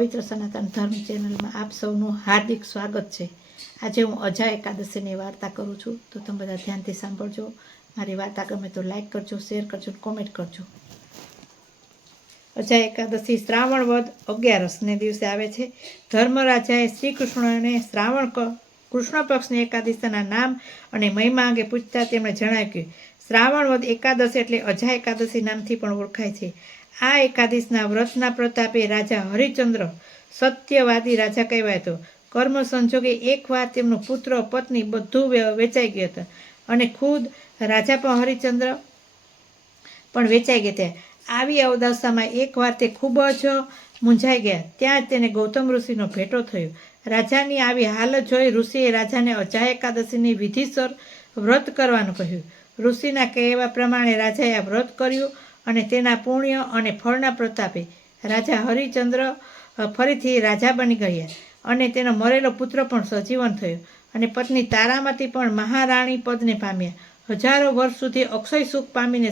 પવિત્ર સનાતન ધર્મ ચેનલમાં આપ સૌનું હાર્દિક સ્વાગત છે। આજે હું અજા એકાદશીની વાર્તા કરું છું, તો તમે બધા ધ્યાનથી સાંભળજો। મારી વાર્તા ગમે તો લાઈક કરજો, શેર કરજો, કોમેન્ટ કરજો। અજા એકાદશી શ્રાવણ વદ 11ને દિવસે આવે છે। ધર્મરાજાએ શ્રી કૃષ્ણને કૃષ્ણ પક્ષની એકાદશીના નામ અને મહિમા અંગે પૂછતા તેમણે જણાવ્યું કે શ્રાવણ વદ એકાદશી એટલે અજા એકાદશી નામથી પણ ઓળખાય છે। આ એકાદશીના વ્રતના પ્રતાપે રાજા હરિચંદ્ર સત્યવાદી રાજા કહેવાય હતો। કર્મ સંજોગે એકવાર તેમનો પુત્ર પત્ની બધું વેચાઈ ગયા હતા અને ખુદ રાજા પણ હરિચંદ્ર પણ વેચાઈ ગયા હતા। આવી અવદશામાં એકવાર તે ખૂબ જ મૂંઝાઈ ગયા। ત્યાં તેને ગૌતમ ઋષિનો ભેટો થયો। રાજાની આવી હાલત જોઈ ઋષિએ રાજાને અજા એકાદશીની વિધિસર વ્રત કરવાનું કહ્યું। ઋષિના કહેવા પ્રમાણે રાજાએ આ વ્રત કર્યું અને તેના પુણ્ય અને ફળના પ્રતાપે રાજા હરિચંદ્ર ફરીથી રાજા બની ગયા અને તેનો મરેલો પુત્ર પણ સજીવન થયો અને પત્ની તારામતી પણ મહારાણી પદને પામ્યા। હજારો વર્ષ સુધી અક્ષય સુખ પામીને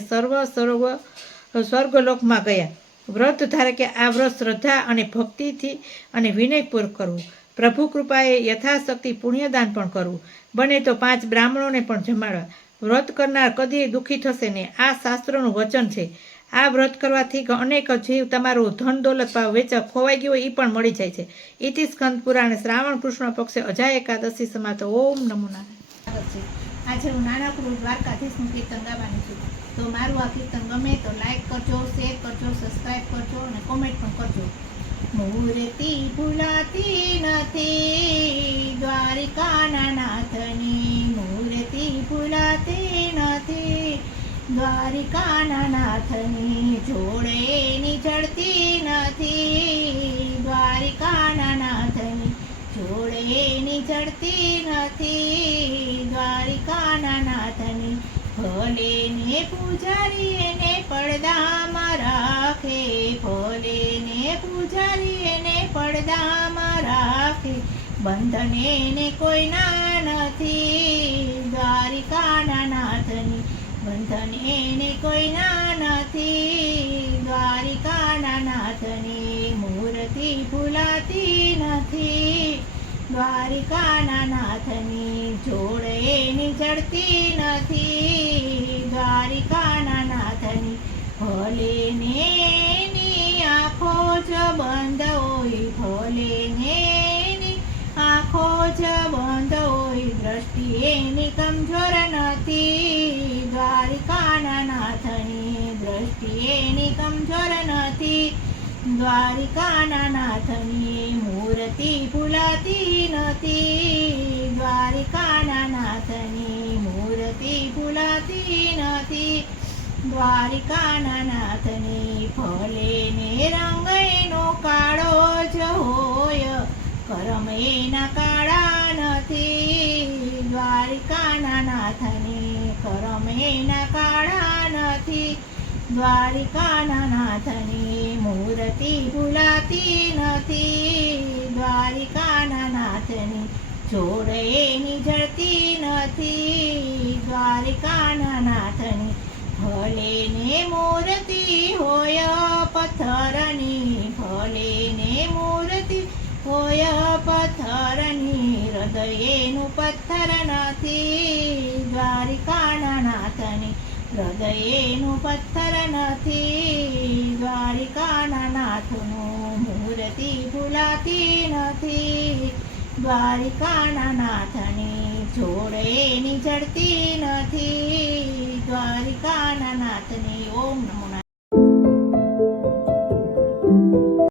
સ્વર્ગલોકમાં ગયા। વ્રત ધારકે આ વ્રત શ્રદ્ધા અને ભક્તિથી અને વિનયપૂર્વક કરવું। પ્રભુ કૃપાએ યથાશક્તિ પુણ્યદાન પણ કરવું। બને તો 5 બ્રાહ્મણોને પણ જમાડવા। વ્રત કરનાર કદી દુઃખી થશે ને, આ શાસ્ત્રોનું વચન છે। આ વ્રત કરવાથી અનેક જીવ તમારું ધન દોલત ખોવાઈ ગયું હોય એ પણ મળી જાય છે। ઇતિ સ્કંદ પુરાણે શ્રાવણ કૃષ્ણ પક્ષે અજા એકાદશી સમાતો। ઓમ નમો નારાયણ। આજે હું નાનકડું દ્વારકાધીશનું કીર્તન ગાવાની છું, તો મારું આ કીર્તન ગમે તો લાઈક કરજો, શેર કરજો, સબસ્ક્રાઈબ કરજો અને કોમેન્ટ પણ કરજો। મૂર્તિ ભૂલાતી નથી દ્વારિકાના નાથની, મૂર્તિ ભૂલાતી નથી દ્વારિકાના નાથની, જોડે નીચડતી નથી દ્વારિકાના નાથની, જોડે નીચડતી નથી દ્વારિકાના નાથની। ભલે ને પૂજારી એને પડદામાં રાખે, ભલે ને પૂજારી એને પડદામાં રાખે, બંધને ને કોઈ ના નથી દ્વારિકાના નાથની, બંધન એને કોઈ ના નથી દ્વારિકાના નાથની। મૂર્તિ ભૂલાતી નથી દ્વારિકાના નાથની, જોડે નીચડતી નથી દ્વારિકાના નાથની। ભલે ને એની આંખો જ બંધ હોય, ભલે ને એની આંખો જ બંધ હોય, દ્રષ્ટિ એની કમજોર નથી દ્વારિકાના નાથની, દ્રષ્ટિ એની કમજોર નથી દ્વારિકાના નાથની। મૂર્તિ ભૂલાતી નથી દ્વારિકાના નાથની, મૂર્તિ ભૂલાતી નથી દ્વારિકાના નાથની। ભલે ને રંગ એનો કાળો જ હોય, કરમ એના કાળા નથી દ્વારિકાના નાથની, કરમ એના કાળા નથી દ્વારિકાના નાથની। મૂર્તિ ભૂલાતી નથી દ્વારિકાના નાથની, જોડે નીચડતી નથી દ્વારિકાના નાથની। ભલે ને મૂર્તિ હોય પથ્થરની, ભલે ને મૂર્તિ હોય પથ્થરની, હૃદય એનું પથ્થર નથી દ્વારિકાના નાથની, હૃદય એનું પથ્થર નથી દ્વારિકાના નાથનું। મૂર્તિ ભૂલાતી નથી દ્વારિકાના નાથની, જોડે નીચડતી નથી દ્વારિકાના નાથની। ઓમ નમો નારાયણ।